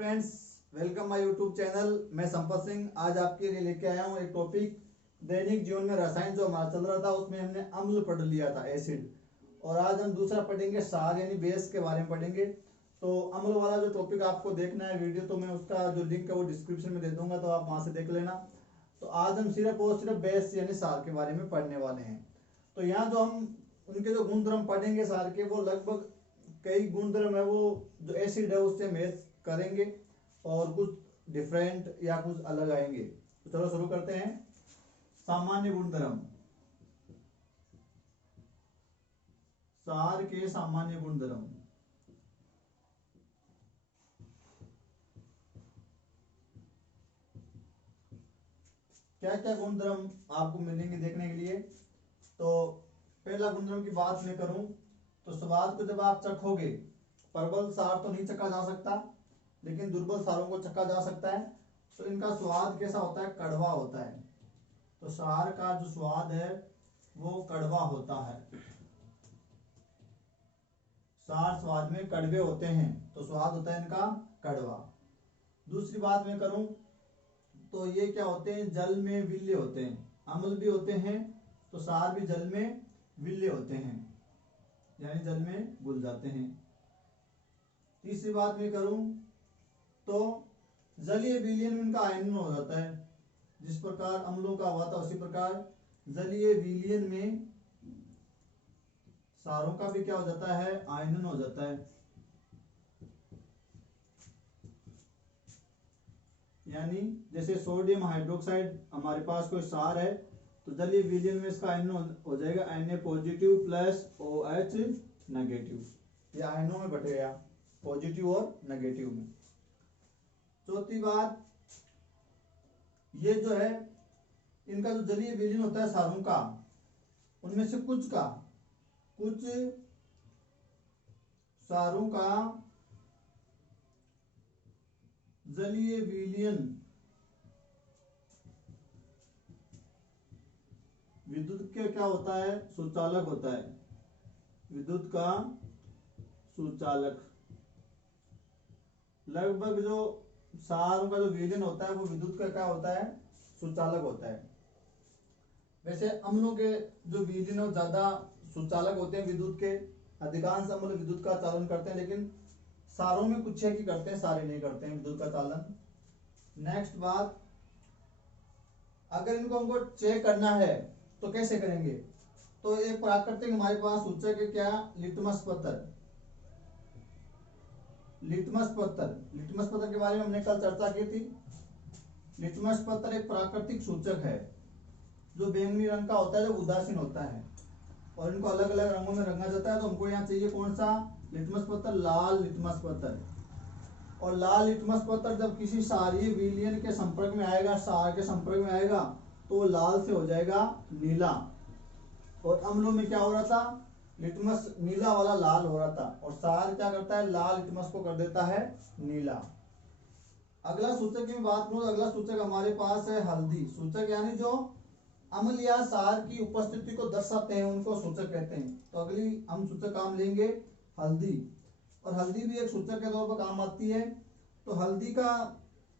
Friends, welcome my YouTube channel. मैं संपत सिंह आज आपके लिए लेके आया हूँ एक टॉपिक। दैनिक जीवन में रसायन जो हमारा चल रहा था उसमें हमने अम्ल पढ़ लिया था, एसिड। और आज हम दूसरा पढ़ेंगे क्षार यानी बेस के बारे में पढ़ेंगे। तो अम्ल वाला जो टॉपिक आपको देखना है वीडियो, तो मैं उसका जो लिंक है वो डिस्क्रिप्शन में दे दूंगा, तो आप वहां से देख लेना। तो आज हम सिर्फ और सिर्फ बेस यानी क्षार के बारे में पढ़ने वाले हैं। तो यहाँ जो हम उनके जो गुणधर्म पढ़ेंगे क्षार के, वो लगभग कई गुणधर्म है वो जो एसिड है उससे मैच करेंगे और कुछ डिफरेंट या कुछ अलग आएंगे। तो चलो शुरू करते हैं। सामान्य गुणधर्म, क्षार के सामान्य गुणधर्म। क्या क्या गुणधर्म आपको मिलेंगे देखने के लिए। तो पहला गुणधर्म की बात मैं करूं तो स्वाद को जब आप चखोगे, प्रबल क्षार तो नहीं चखा जा सकता लेकिन दुर्बल क्षारों को चखा जा सकता है। तो इनका स्वाद कैसा होता है? कड़वा होता है। तो क्षार का जो स्वाद है वो कड़वा होता है। क्षार स्वाद में कड़वे होते हैं, तो स्वाद होता है इनका कड़वा। दूसरी बात मैं करूं तो ये क्या होते हैं? जल में विल्य होते हैं। अम्ल भी होते हैं तो क्षार भी जल में विल्य होते हैं, यानी जल में घुल जाते हैं। तीसरी बात मैं करूं तो जलीय विलयन में इनका आयनन हो जाता है। जिस प्रकार अम्लों का हुआ था उसी प्रकार जलीय विलयन में क्षारों का भी क्या हो जाता है? आयनन हो जाता है। यानी जैसे सोडियम हाइड्रोक्साइड हमारे पास कोई क्षार है तो जलीय विलयन में इसका आयनन हो जाएगा Na positive plus OH negative. ये आयनों में बटेगा, पॉजिटिव और नेगेटिव में। चौथी बात, ये जो है इनका जो जलीय विलयन होता है क्षारों का, उनमें से कुछ क्षारों का जलीय विलयन विद्युत के क्या होता है? सुचालक होता है। विद्युत का सुचालक। लगभग जो क्षारों का जो विलयन होता है वो विद्युत का क्या होता है? सुचालक होता है। वैसे अम्लों के जो विलयन है वो ज्यादा सुचालक होते हैं विद्युत के। अधिकांश अम्ल विद्युत का चालन करते हैं, लेकिन क्षारों में कुछ है कि करते हैं, सारे नहीं करते हैं विद्युत का चालन। नेक्स्ट बात, अगर इनको हमको चेक करना है तो कैसे करेंगे? तो एक प्राकृतिक हमारे पास सूचक है क्या? लिटमस पत्थर। लिटमस पत्थर के बारे में हमने कल चर्चा की थी। लिटमस पत्थर एक प्राकृतिक सूचक है जो बैंगनी रंग का होता है, जो उदासीन होता है, और इनको अलग अलग रंगों में रंगा जाता है। तो हमको यहाँ चाहिए कौन सा लिटमस पत्थर? लाल लिटमस पत्थर। और लाल लिटमस पत्थर जब किसी क्षारीय विलयन के संपर्क में आएगा, क्षार के संपर्क में आएगा, तो वो लाल से हो जाएगा नीला। और अम्लों में क्या हो रहा था? लिटमस नीला वाला लाल हो रहा था, और क्षार क्या करता है? लाल लिटमस को कर देता है नीला। अगला सूचक की बात करूं तो अगला सूचक हमारे पास है हल्दी। सूचक यानी जो अम्ल या क्षार की उपस्थिति को दर्शाते हैं उनको सूचक कहते हैं। तो अगली हम सूचक काम लेंगे हल्दी। और हल्दी भी एक सूचक के तौर पर काम आती है। तो हल्दी का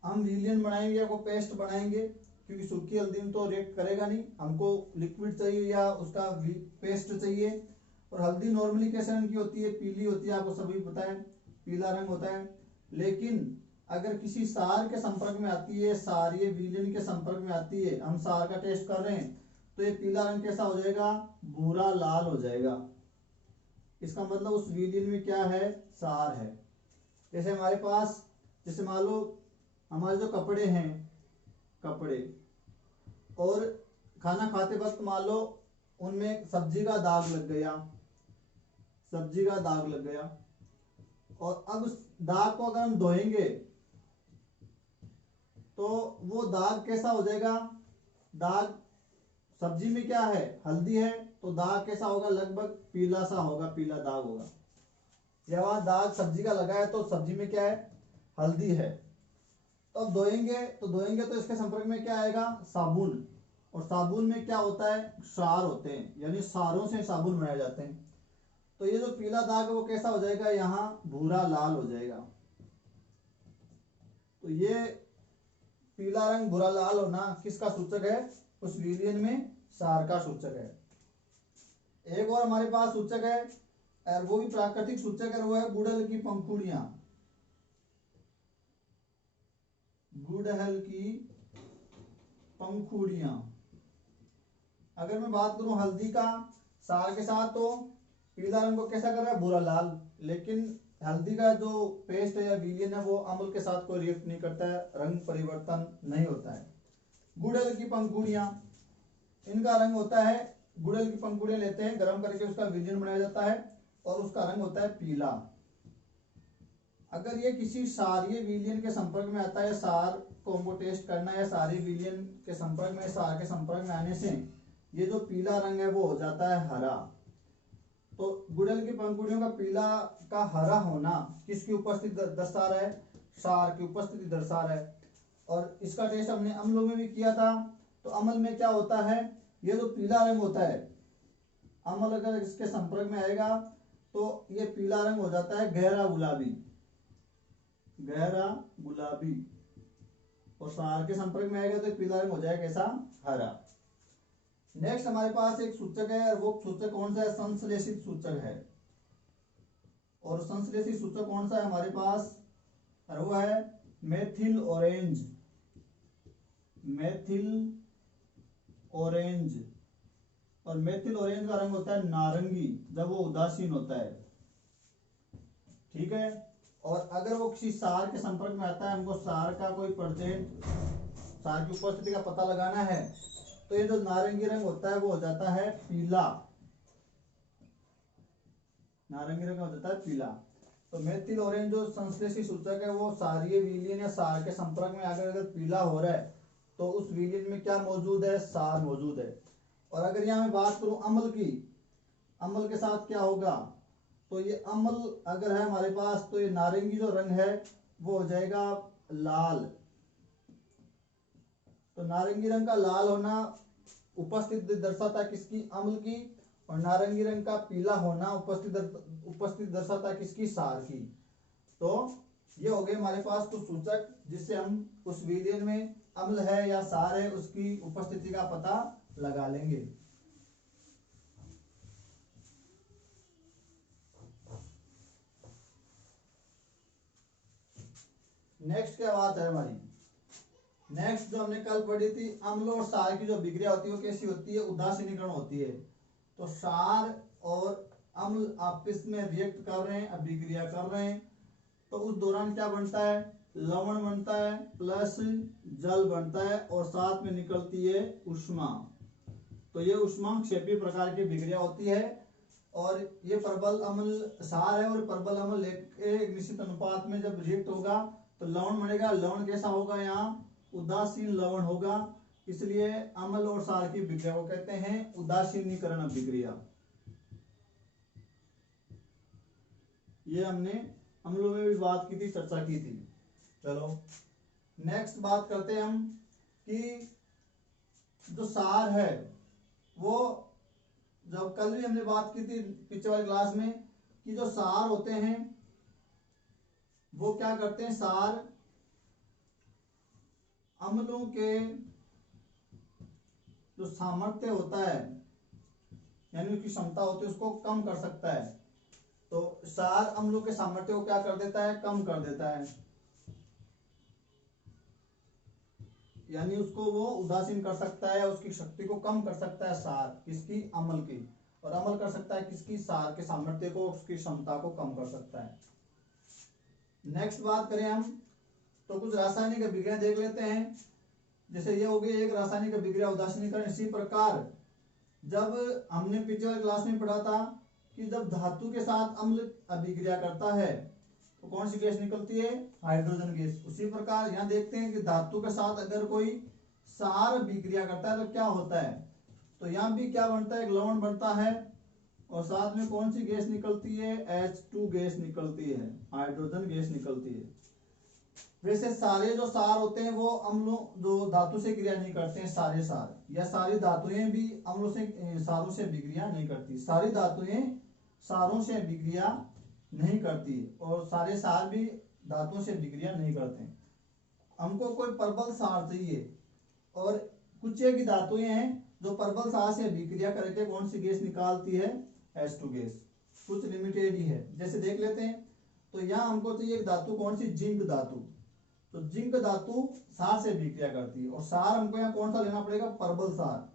हम विलयन बनाएंगे या को पेस्ट बनाएंगे, क्योंकि सूखी हल्दी में तो रिएक्ट करेगा नहीं, हमको लिक्विड चाहिए या उसका पेस्ट चाहिए। और हल्दी नॉर्मली कैसे रंग की होती है? पीली होती है, आपको सभी पता है, पीला रंग होता है। लेकिन अगर किसी क्षार के संपर्क में आती है, क्षारीय विलयन के संपर्क में आती है, हम क्षार का टेस्ट कर रहे हैं, तो ये पीला रंग कैसा हो जाएगा? भूरा लाल हो जाएगा। इसका मतलब उस विलयन में क्या है? क्षार है। जैसे हमारे पास, जैसे मान लो हमारे जो कपड़े हैं, कपड़े और खाना खाते वक्त मान लो उनमें सब्जी का दाग लग गया, सब्जी का दाग लग गया, और अब उस दाग को अगर हम धोएंगे तो वो दाग कैसा हो जाएगा? दाग, सब्जी में क्या है? हल्दी है, तो दाग कैसा होगा? लगभग पीला सा होगा, पीला दाग होगा। या वहां दाग सब्जी का लगा है तो सब्जी में क्या है? हल्दी है। तो अब धोएंगे तो इसके संपर्क में क्या आएगा? साबुन। और साबुन में क्या होता है? क्षार होते हैं, यानी क्षारों से साबुन बनाए जाते हैं। तो ये जो पीला दाग है वो कैसा हो जाएगा? यहाँ भूरा लाल हो जाएगा। तो ये पीला रंग भूरा लाल होना किसका सूचक है? उस विलयन में सार का सूचक है। एक और हमारे पास सूचक है और वो भी प्राकृतिक सूचक है, वो है गुड़हल की पंखुड़ियां। गुड़हल की पंखुड़ियां। अगर मैं बात करूं हल्दी का सार के साथ, तो पीला रंग को कैसा कर रहा है? भूरा लाल। लेकिन हल्दी का जो पेस्ट है या विलयन है वो अम्ल के साथ कोई रिएक्ट नहीं करता है, रंग परिवर्तन नहीं होता है। गुड़हल की पंखुड़ियां, इनका रंग होता है, गुड़हल की पंखुड़ियां लेते हैं, गर्म करके उसका विलयन बनाया जाता है और उसका रंग होता है पीला। अगर ये किसी सारीय विलयन के संपर्क में आता है, सार को हमको टेस्ट करना है, सारी विलयन के संपर्क में, सार के संपर्क में आने से ये जो पीला रंग है वो हो जाता है हरा। तो गुड़हल की पंखुड़ियों का पीला का हरा होना किसकी उपस्थिति दर्शा रहा है? सार की उपस्थिति दर्शा रहा है। और इसका टेस्ट हमने अम्लों में भी किया था। तो अम्ल में क्या होता है? ये जो पीला रंग होता है, अम्ल अगर इसके संपर्क में आएगा तो ये पीला रंग हो जाता है गहरा गुलाबी, गहरा गुलाबी। और सार के संपर्क में आएगा तो पीला रंग हो जाएगा कैसा? हरा। नेक्स्ट हमारे पास एक सूचक है, वो सूचक कौन सा है? संश्लेषित सूचक है। और संश्लेषित सूचक कौन सा है हमारे पास? और वो है मेथिल ऑरेंज। Methyl orange. और मेथिल ऑरेंज का रंग होता है नारंगी जब वो उदासीन होता है। ठीक है। और अगर वो किसी सार के संपर्क में आता है, हमको सार का कोई परसेंट, सार की उपस्थिति का पता लगाना है, तो ये जो नारंगी रंग होता है वो हो जाता है पीला। नारंगी रंग हो जाता है पीला। तो मेथिल ऑरेंज जो संश्लेषित सूचक है वो सारीय विलयन या सार के संपर्क में अगर पीला हो रहा है तो उस विलयन में क्या मौजूद है? सार मौजूद है। और अगर यहाँ मैं बात करूं अम्ल की, अम्ल के साथ क्या होगा? तो ये अम्ल अगर है हमारे पास तो ये नारंगी जो रंग है वो हो जाएगा लाल। तो नारंगी रंग का लाल होना उपस्थिति दर्शाता किसकी? अम्ल की। और नारंगी रंग का पीला होना उपस्थिति दर्शाता किसकी? सार की। तो ये हो गए हमारे पास कुछ सूचक जिससे हम उस विलयन में अम्ल है या सार है उसकी उपस्थिति का पता लगा लेंगे। नेक्स्ट क्या बात है हमारी? नेक्स्ट जो हमने कल पढ़ी थी, अम्ल और सार की जो अभिक्रिया होती है वो कैसी होती है? उदासीनीकरण होती है। तो सार और अम्ल आपस में रिएक्ट कर रहे हैं, अभिक्रिया कर रहे हैं, तो उस दौरान क्या बनता है? लवण बनता है प्लस जल बनता है और साथ में निकलती है ऊष्मा। तो ये ऊष्मा क्षेपीय प्रकार की अभिक्रिया होती है। और ये प्रबल अम्ल सार है और प्रबल अम्ल एक निश्चित अनुपात में जब रिएक्ट होगा तो लवण बनेगा। लवण कैसा होगा? यहाँ उदासीन लवण होगा। इसलिए अम्ल और सार की अभिक्रिया को कहते हैं उदासीनीकरण अभिक्रिया। ये हमने अम्लों में भी बात की थी, चर्चा की थी। चलो नेक्स्ट बात करते हैं हम कि जो सार है वो, जब कल भी हमने बात की थी पिछले वाली क्लास में, कि जो सार होते हैं वो क्या करते हैं? सार अम्लों के जो सामर्थ्य होता है यानी उसकी क्षमता होती है उसको कम कर सकता है। तो सार अम्लों के सामर्थ्य को क्या कर देता है? कम कर देता है। यानी उसको वो उदासीन कर सकता है, उसकी शक्ति को कम कर सकता है सार, किसकी? अम्ल की। और अम्ल कर सकता है किसकी? सार के सामर्थ्य को, उसकी क्षमता को कम कर सकता है। नेक्स्ट बात करें हम तो कुछ रासायनिक अभिक्रिया देख लेते हैं। जैसे ये हो गई एक रासायनिक अभिक्रिया उदासीनीकरण। इसी प्रकार जब हमने पिछले क्लास में पढ़ा था कि जब धातु के साथ अम्ल अभिक्रिया करता है तो कौन सी गैस निकलती है? Hydrogen gas. उसी प्रकार यहाँ देखते हैं कि धातु के साथ अगर कोई सार अभिक्रिया करता है तो क्या होता है? तो यहाँ भी क्या बनता है? एक लवण बनता है और साथ में कौन सी गैस निकलती है? H2 गैस निकलती है, हाइड्रोजन गैस निकलती है। वैसे सारे जो सार होते हैं वो अम्लों जो धातु से क्रिया नहीं करते हैं, सारे सार या सारी धातुएं भी अम्लों से सारों से अभिक्रिया नहीं करती। सारी धातुएं सारों से अभिक्रिया नहीं करती और सारे सार भी धातुओं से अभिक्रिया नहीं करते। हमको कोई प्रबल सार चाहिए और कुछ एक धातुएं हैं जो प्रबल सार से अभिक्रिया करके कौन सी गैस निकालती है, H2 गैस। कुछ लिमिटेड ही है, जैसे देख लेते हैं। तो यहाँ हमको चाहिए एक धातु कौन सी, जिंक धातु। तो जिंक धातु सार से अभिक्रिया करती है और सार हमको यहाँ कौन सा लेना पड़ेगा, प्रबल सार।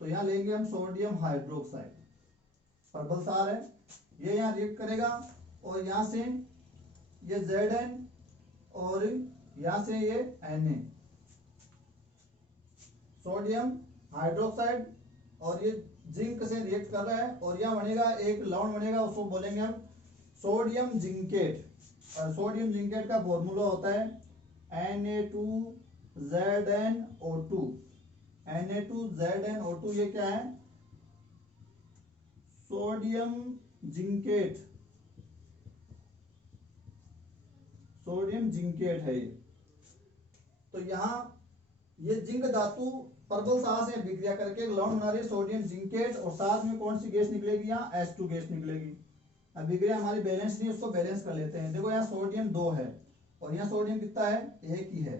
तो यहाँ लेंगे हम सोडियम हाइड्रोक्साइड, प्रबल सार है। ये यहाँ रिएक्ट करेगा और यहाँ से ये Zn और यहाँ से ये Na, सोडियम हाइड्रोक्साइड और ये जिंक से रिएक्ट कर रहा है और यहाँ बनेगा एक लवण बनेगा, उसको बोलेंगे हम सोडियम जिंकेट। और सोडियम जिंकेट का फॉर्मूला होता है Na2ZnO2। Na2ZnO2 ये क्या है, सोडियम जिंकेट, सोडियम जिंकेट है ये। तो यहाँ ये जिंक धातु प्रबल सार से अभिक्रिया करके एक लवण बना रही है सोडियम जिंकेट और साथ में कौन सी गैस निकलेगी, यहाँ H2 गैस निकलेगी। अभिक्रिया हमारी बैलेंस नहीं, उसको बैलेंस कर लेते हैं। देखो यहाँ सोडियम 2 है और यहाँ सोडियम कितना है, 1 ही है।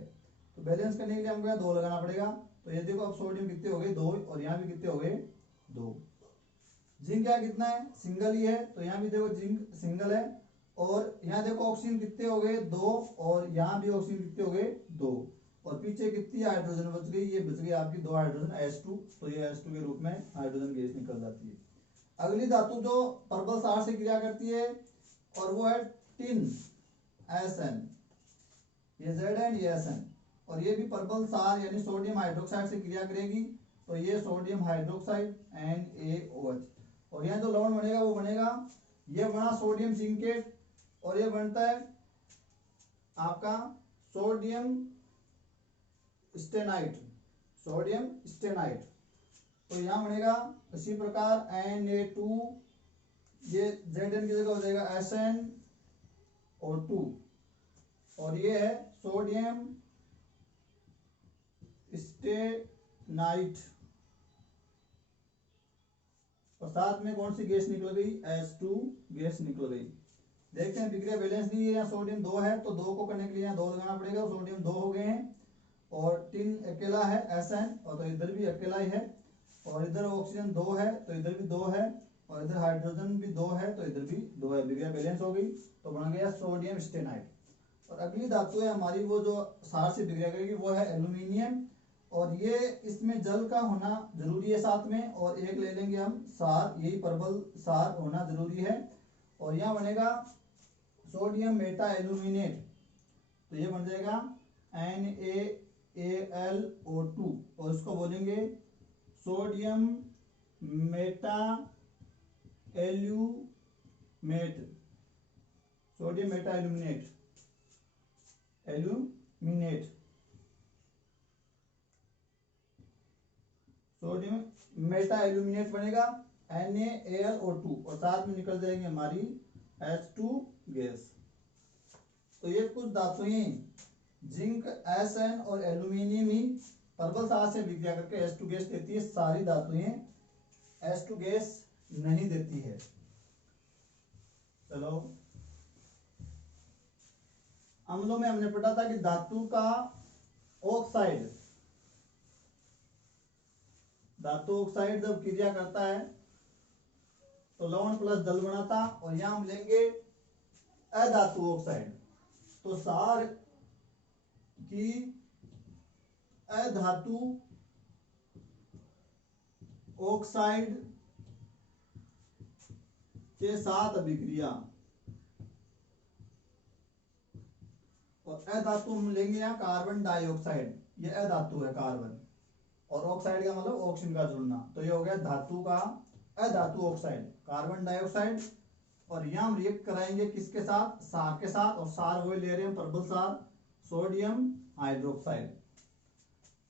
तो बैलेंस करने के लिए हमको यहाँ 2 लगाना पड़ेगा। तो ये देखो अब सोडियम कितने हो गए, 2, और यहाँ भी कितने हो गए, 2। जिंक यहाँ कितना है, सिंगल ही है। तो यहाँ भी देखो जिंक सिंगल है और यहाँ देखो ऑक्सीजन कितने हो गए, 2, और यहाँ भी ऑक्सीजन कितने हो गए, 2। और पीछे कितनी हाइड्रोजन बच गई, ये बच गई आपकी 2 हाइड्रोजन, H2। तो ये H2 के रूप में हाइड्रोजन गैस निकल जाती है। अगली धातु जो प्रबल सार से क्रिया करती है और वो है टिन, Sn। ये Zn, ये Sn, और ये भी प्रबल सार यानी सोडियम हाइड्रोक्साइड से क्रिया करेगी। तो ये सोडियम हाइड्रोक्साइड NaOH, और यहाँ जो लवण बनेगा वो बनेगा, ये बना सोडियम जिंकेट और ये बनता है आपका सोडियम स्टेनाइट, सोडियम स्टेनाइट। तो यहाँ बनेगा इसी प्रकार Na2, ये Zn की जगह हो जाएगा SnO2, और ये है सोडियम स्टेनाइट, और साथ में कौन सी गैस निकल गई, H2 गैस निकल गई। देखते हैं विक्रिया बैलेंस नहीं है, यहाँ सोडियम 2 है तो 2 को करने के लिए यहाँ 2 लगाना पड़ेगा। सोडियम 2 हो गए हैं और टिन अकेला है Sn, और तो इधर भी अकेला ही है, और इधर ऑक्सीजन 2 है तो इधर भी 2 है, और इधर हाइड्रोजन भी 2 है तो इधर भी 2 है। विक्रिया बैलेंस हो गई तो बन गया सोडियम स्टेनाइट। और अगली धातु है हमारी वो जो सार से विक्रिया करेगी वो है एल्यूमिनियम, और ये इसमें जल का होना जरूरी है साथ में, और एक ले लेंगे हम सार, यही प्रबल सार होना जरूरी है। और यहाँ बनेगा सोडियम मेटा एल्यूमिनेट, तो ये बन जाएगा NaAlO2, और उसको बोलेंगे sodium meta aluminate, sodium meta aluminate, aluminate, sodium meta aluminate बनेगा NaAlO2, और साथ में निकल जाएगी हमारी H2 गैस। तो ये कुछ धातुएं जिंक, Sn और एल्यूमिनियम ही प्रबल सार से विक्रिया करके H2 गैस देती है। सारी धातुएं H2 गैस नहीं देती है। चलो, अम्लों में हमने पढ़ा था कि धातु का ऑक्साइड, धातु ऑक्साइड जब क्रिया करता है तो लवण प्लस जल बनाता, और यहां हम लेंगे अधातु ऑक्साइड। तो सार की अधातु ऑक्साइड के साथ अभिक्रिया, और अधातु हम लेंगे यहाँ कार्बन डाइऑक्साइड, ये अधातु है कार्बन, और ऑक्साइड का मतलब ऑक्सीजन का जुड़ना। तो ये हो गया धातु का अधातु ऑक्साइड, कार्बन डाइऑक्साइड। और यहाँ हम रिएक्ट कराएंगे किसके साथ, सार के साथ, और सार वही ले रहे हैं प्रबल सार, सोडियम हाइड्रोक्साइड।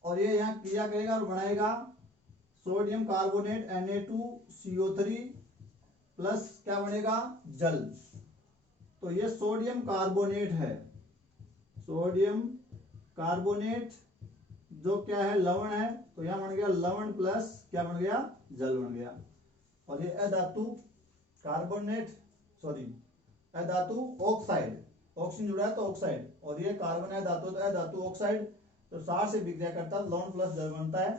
और ये यहाँ क्रिया करेगा और बनाएगा सोडियम कार्बोनेट Na2CO3 प्लस क्या बनेगा, जल। तो ये सोडियम कार्बोनेट है, सोडियम कार्बोनेट जो क्या है, लवण है। तो यहां बन गया लवण प्लस क्या बन गया, जल बन गया। और ये अधातु कार्बोनेट, सॉरी अधातु ऑक्साइड, ऑक्सीजन जुड़ा है तो ऑक्साइड, और ये कार्बन है धातु तो है धातु ऑक्साइड, तो सार से विक्रिया करता है लौन प्लस जल बनता है।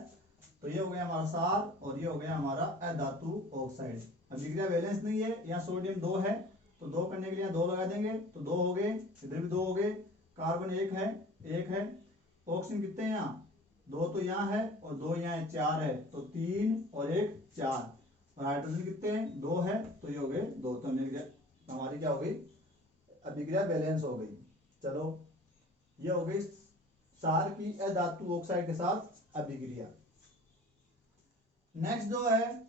तो ये हो गया हमारा सार और ये हो गया हमारा अधातु ऑक्साइड। अब विक्रिया बैलेंस नहीं है, यहाँ सोडियम 2 है तो 2 करने के लिए 2 लगा देंगे तो 2 हो गए, इधर भी 2 हो गए। कार्बन 1 है, ऑक्सीजन कितने हैं यहाँ 2 तो यहाँ है और 2 यहाँ है 4 है, तो 3 और 1 4, और हाइड्रोजन कितने हैं 2 है, तो ये हो गए 2, तो हमारी क्या हो गई अभिक्रिया बैलेंस हो गई। चलो ये हो गई सार की अधातु ऑक्साइड के साथ अभिक्रिया। नेक्स्ट जो है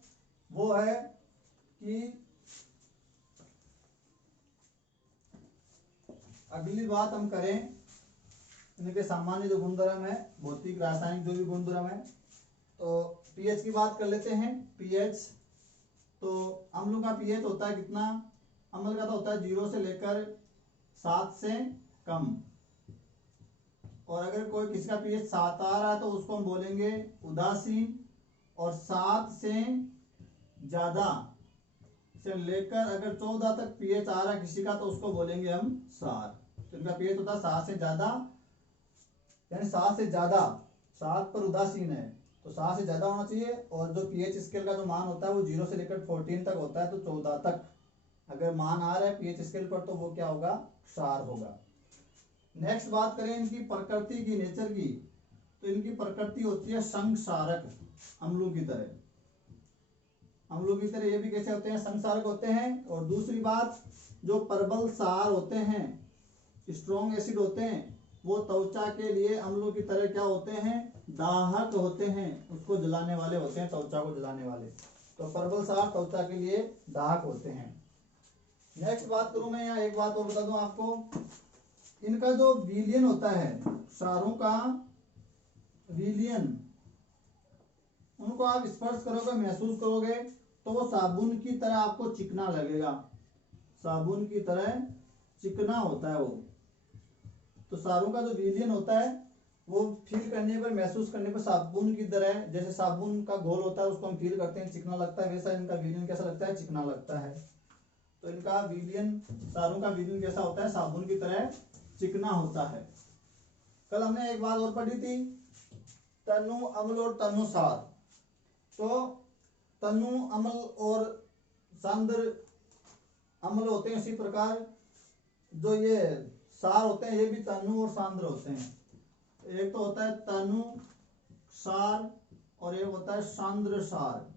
वो है कि अगली बात हम करें इनके सामान्य जो गुणधर्म है, भौतिक रासायनिक जो भी गुणधर्म है, तो पीएच की बात कर लेते हैं। पीएच तो अम्लों का पीएच होता है कितना, अम्ल का तो होता है 0 से लेकर 7 से कम, और अगर कोई किसी का पीएच 7 आ रहा है तो उसको हम बोलेंगे उदासीन, और 7 से ज्यादा से लेकर अगर 14 तक पीएच आ रहा है किसी का तो उसको बोलेंगे हम सार। तो इनका पीएच होता है 7 से ज्यादा, यानी 7 से ज्यादा, 7 पर उदासीन है तो 7 से ज्यादा होना चाहिए, और जो पीएच स्केल का जो मान होता है वो 0 से लेकर 14 तक होता है, तो 14 तक अगर मान आ रहा है पीएच स्केल पर तो वो क्या होगा क्षार होगा। नेक्स्ट बात करें इनकी प्रकृति की, नेचर की, तो इनकी प्रकृति होती है संक्षारक, अम्लों की तरह। अम्लों की तरह ये भी कैसे होते हैं संक्षारक होते हैं। और दूसरी बात जो प्रबल सार होते हैं, स्ट्रॉन्ग एसिड होते हैं, वो त्वचा के लिए अम्लों की तरह क्या होते हैं दाहक होते हैं, उसको जलाने वाले होते हैं, त्वचा को जलाने वाले। तो प्रबल सार त्वचा के लिए दाहक होते हैं। नेक्स्ट बात करूं मैं यहाँ एक बात और बता दूं आपको, इनका जो विलियन होता है सारों का विलियन, उनको आप स्पर्श करोगे महसूस करोगे तो वो साबुन की तरह आपको चिकना लगेगा, साबुन की तरह चिकना होता है वो। तो सारों का जो विलियन होता है वो फील करने पर महसूस करने पर साबुन की तरह, जैसे साबुन का घोल होता है उसको हम फील करते हैं चिकना लगता है, वैसा इनका विलियन कैसा लगता है चिकना लगता है। तो इनका विलियन, सारों का विलियन कैसा होता है साबुन की तरह चिकना होता है। कल हमने एक बात और पढ़ी थी तनु अम्ल और तनु सार। तो तनु अम्ल और सांद्र अम्ल होते हैं, इसी प्रकार जो ये सार होते हैं ये भी तनु और सांद्र होते हैं। एक तो होता है तनु सार और एक होता है सांद्र सार,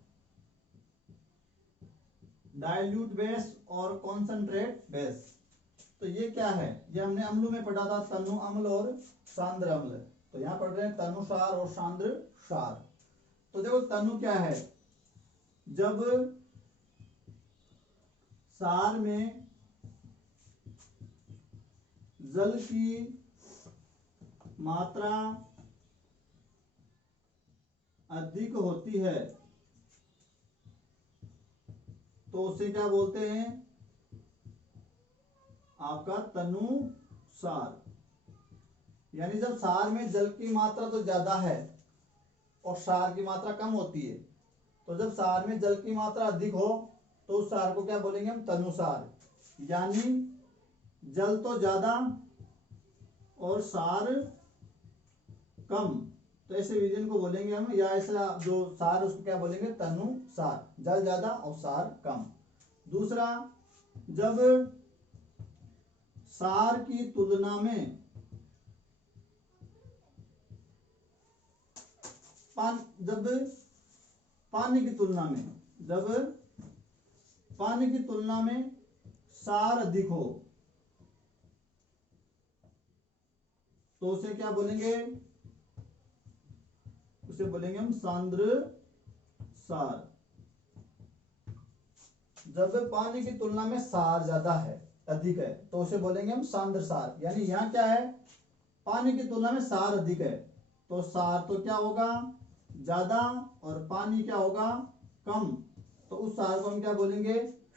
डाइल्यूट बेस और कॉन्सेंट्रेट बेस। तो ये क्या है, ये हमने अम्लों में पढ़ा था तनु अम्ल और सांद्र अम्ल, तो यहाँ पढ़ रहे हैं तनु सार और सांद्र सार। तो देखो तनु क्या है, जब सार में जल की मात्रा अधिक होती है तो उसे क्या बोलते हैं आपका तनु सार। यानी जब सार में जल की मात्रा तो ज्यादा है और सार की मात्रा कम होती है, तो जब सार में जल की मात्रा अधिक हो तो उस सार को क्या बोलेंगे हम तनुसार। यानी जल तो ज्यादा और सार कम, तो ऐसे विलियन को बोलेंगे हम, या ऐसा जो सार उसको क्या बोलेंगे तनुसार, जल ज्यादा और सार कम। दूसरा, जब सार की तुलना में जब पानी की तुलना में सार अधिक हो तो उसे क्या बोलेंगे, उसे बोलेंगे हम सांद्र सार। जब पानी की तुलना में सार ज्यादा है अधिक है तो उसे बोलेंगे हम सांद्र सार। यानी यहाँ क्या है, पानी की तुलना में सार अधिक है तो सार तो क्या होगा ज्यादा और पानी क्या होगा कम, तो उस सार को हम क्या बोलेंगे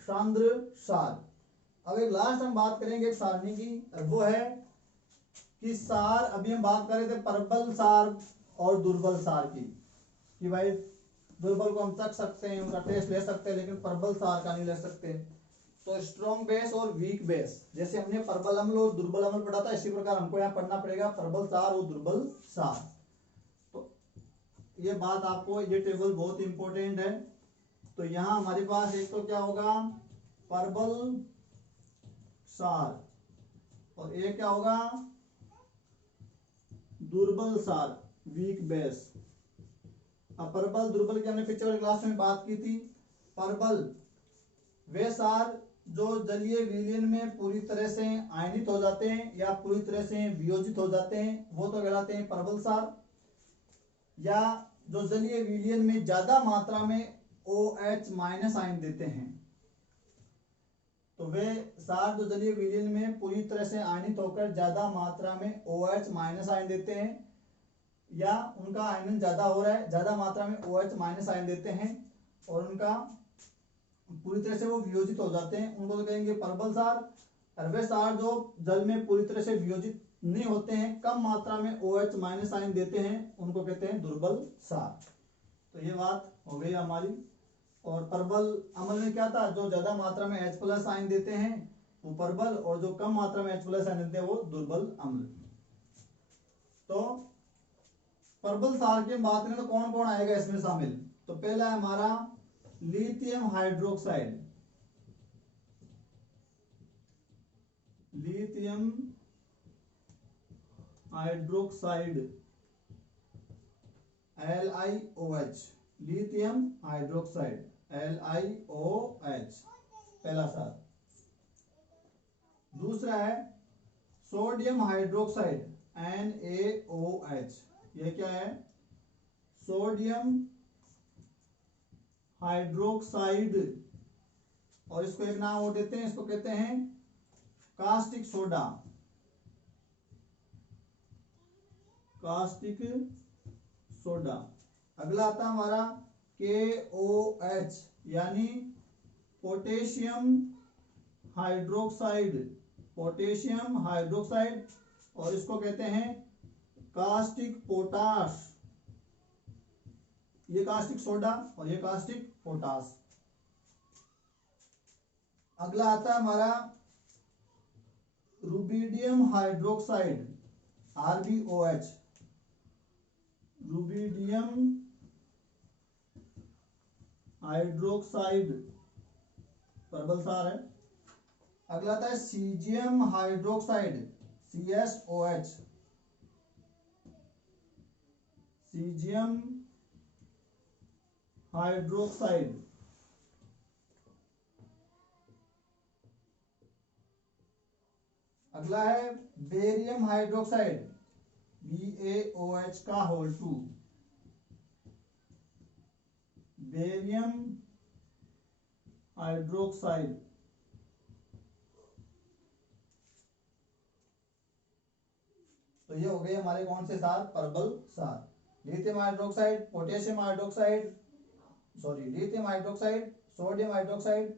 सांद्र सार। अब एक लास्ट हम बात करेंगे एक सारणी की, वो है कि सार, अभी हम बात कर रहे थे प्रबल सार और दुर्बल सार की, कि भाई दुर्बल को हम चख सकते हैं, उनका टेस्ट ले सकते हैं, लेकिन प्रबल सार का नहीं ले सकते। तो स्ट्रॉन्ग बेस और वीक बेस, जैसे हमने प्रबल अम्ल और दुर्बल अम्ल पढ़ा था, इसी प्रकार हमको यहाँ पढ़ना पड़ेगा प्रबल सार और दुर्बल सार। तो ये बात आपको, ये टेबल बहुत इंपॉर्टेंट है। तो यहाँ हमारे पास एक तो क्या होगा, प्रबल सार, और एक क्या होगा, दुर्बल सार, वीक बेस। अब प्रबल दुर्बल की हमने पिछले वाली क्लास में बात की थी। प्रबल वे सार जो जलीय विलयन में पूरी तरह से आयनित हो जाते हैं या पूरी तरह से वियोजित हो जाते हैं, वो तो कहलाते हैं प्रबल सार। या जो जलीय विलयन में ज्यादा मात्रा में OH माइनस आयन देते हैं, तो वे सार जो जलीय विलयन में पूरी तरह से आयनित होकर ज्यादा मात्रा में OH माइनस आयन देते हैं, या उनका आयनन ज्यादा हो रहा है, ज्यादा मात्रा में OH माइनस आयन देते हैं और उनका पूरी तरह से वो वियोजित हो जाते हैं, उनको तो कहेंगे प्रबल सार। और वे सार जो जल में पूरी तरह से वियोजित नहीं होते हैं, कम मात्रा में OH माइनस आयन देते हैं, उनको कहते हैं दुर्बल सार। तो ये बात हो गई हमारी। और प्रबल अम्ल में क्या था, जो ज्यादा मात्रा में H प्लस आयन देते हैं वो प्रबल, और जो कम मात्रा में H प्लस आयन देते हैं वो दुर्बल अम्ल। तो प्रबल सार की बात करें तो कौन कौन आएगा इसमें शामिल। तो पहला है हमारा lithium hydroxide, lithium hydroxide LiOH, lithium hydroxide LiOH, पहला सार। दूसरा है सोडियम हाइड्रोक्साइड NaOH, ये क्या है, सोडियम हाइड्रोक्साइड, और इसको एक नाम और देते हैं, इसको कहते हैं कास्टिक सोडा, कास्टिक सोडा। अगला आता है हमारा KOH, यानी पोटेशियम हाइड्रोक्साइड, पोटेशियम हाइड्रोक्साइड, और इसको कहते हैं कास्टिक पोटाश, ये कास्टिक सोडा और ये कास्टिक पोटाश। अगला आता है हमारा rubidium hydroxide RbOH, rubidium hydroxide प्रबल सार है। अगला आता है caesium hydroxide CSOH, caesium hydroxide. अगला है बेरियम हाइड्रोक्साइड BaOH का होल 2, बेरियम हाइड्रोक्साइड। तो ये हो गए हमारे कौन से सार, प्रबल सार। Lithium hydroxide, potassium hydroxide, lithium hydroxide, sodium hydroxide,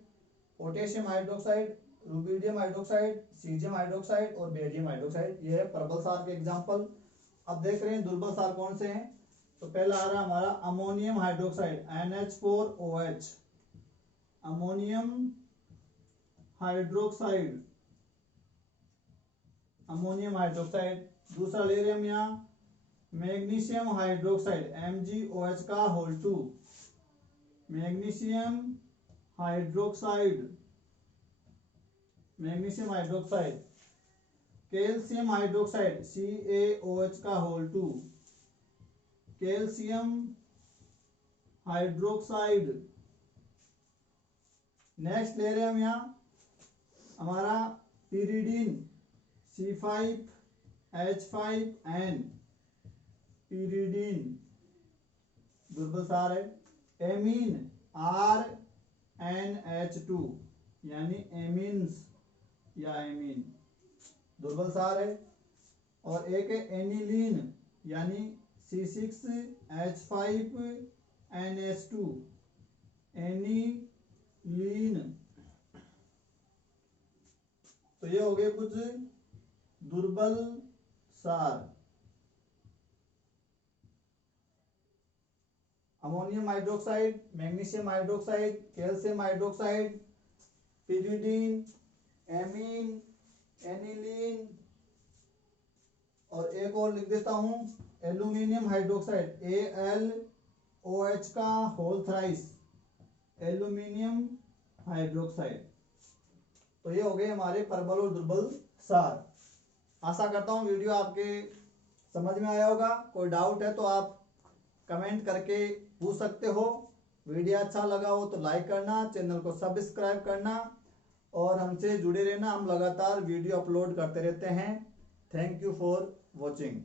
potassium hydroxide, rubidium hydroxide, caesium hydroxide और बेरियम हाइड्रोक्साइड, ये है प्रबल सार के एग्जांपल। अब देख रहे हैं दुर्बल सार कौन से हैं। तो पहला आ रहा है हमारा ammonium hydroxide NH4OH, ammonium hydroxide, ammonium hydroxide. दूसरा ले रहे हैं हम यहाँ मैग्नीशियम हाइड्रोक्साइड MgOH का whole 2, magnesium hydroxide, magnesium hydroxide. Calcium hydroxide CaOH का होल 2, कैल्शियम हाइड्रोक्साइड। नेक्स्ट ले रहे हैं हम यहाँ हमारा pyridine C5H5N, pyridine दुर्बल सार है। एमीन RnH2, यानी एमीन्स या एमीन, दुर्बल सार है। और एक है एनिलीन, यानी C6H5NH2, एनिलीन। तो ये हो गए कुछ दुर्बल सार। Ammonium hydroxide, magnesium hydroxide, calcium hydroxide, pyridine, amine, aniline, और एक और लिख देता हूं एल्यूमिनियम हाइड्रोक्साइड, AlOH का होल थ्राइस, एल्यूमिनियम हाइड्रोक्साइड। तो ये हो गए हमारे प्रबल और दुर्बल सार। आशा करता हूँ वीडियो आपके समझ में आया होगा। कोई डाउट है तो आप कमेंट करके पूछ सकते हो। वीडियो अच्छा लगा हो तो लाइक करना, चैनल को सब्सक्राइब करना और हमसे जुड़े रहना। हम लगातार वीडियो अपलोड करते रहते हैं। Thank you for watching.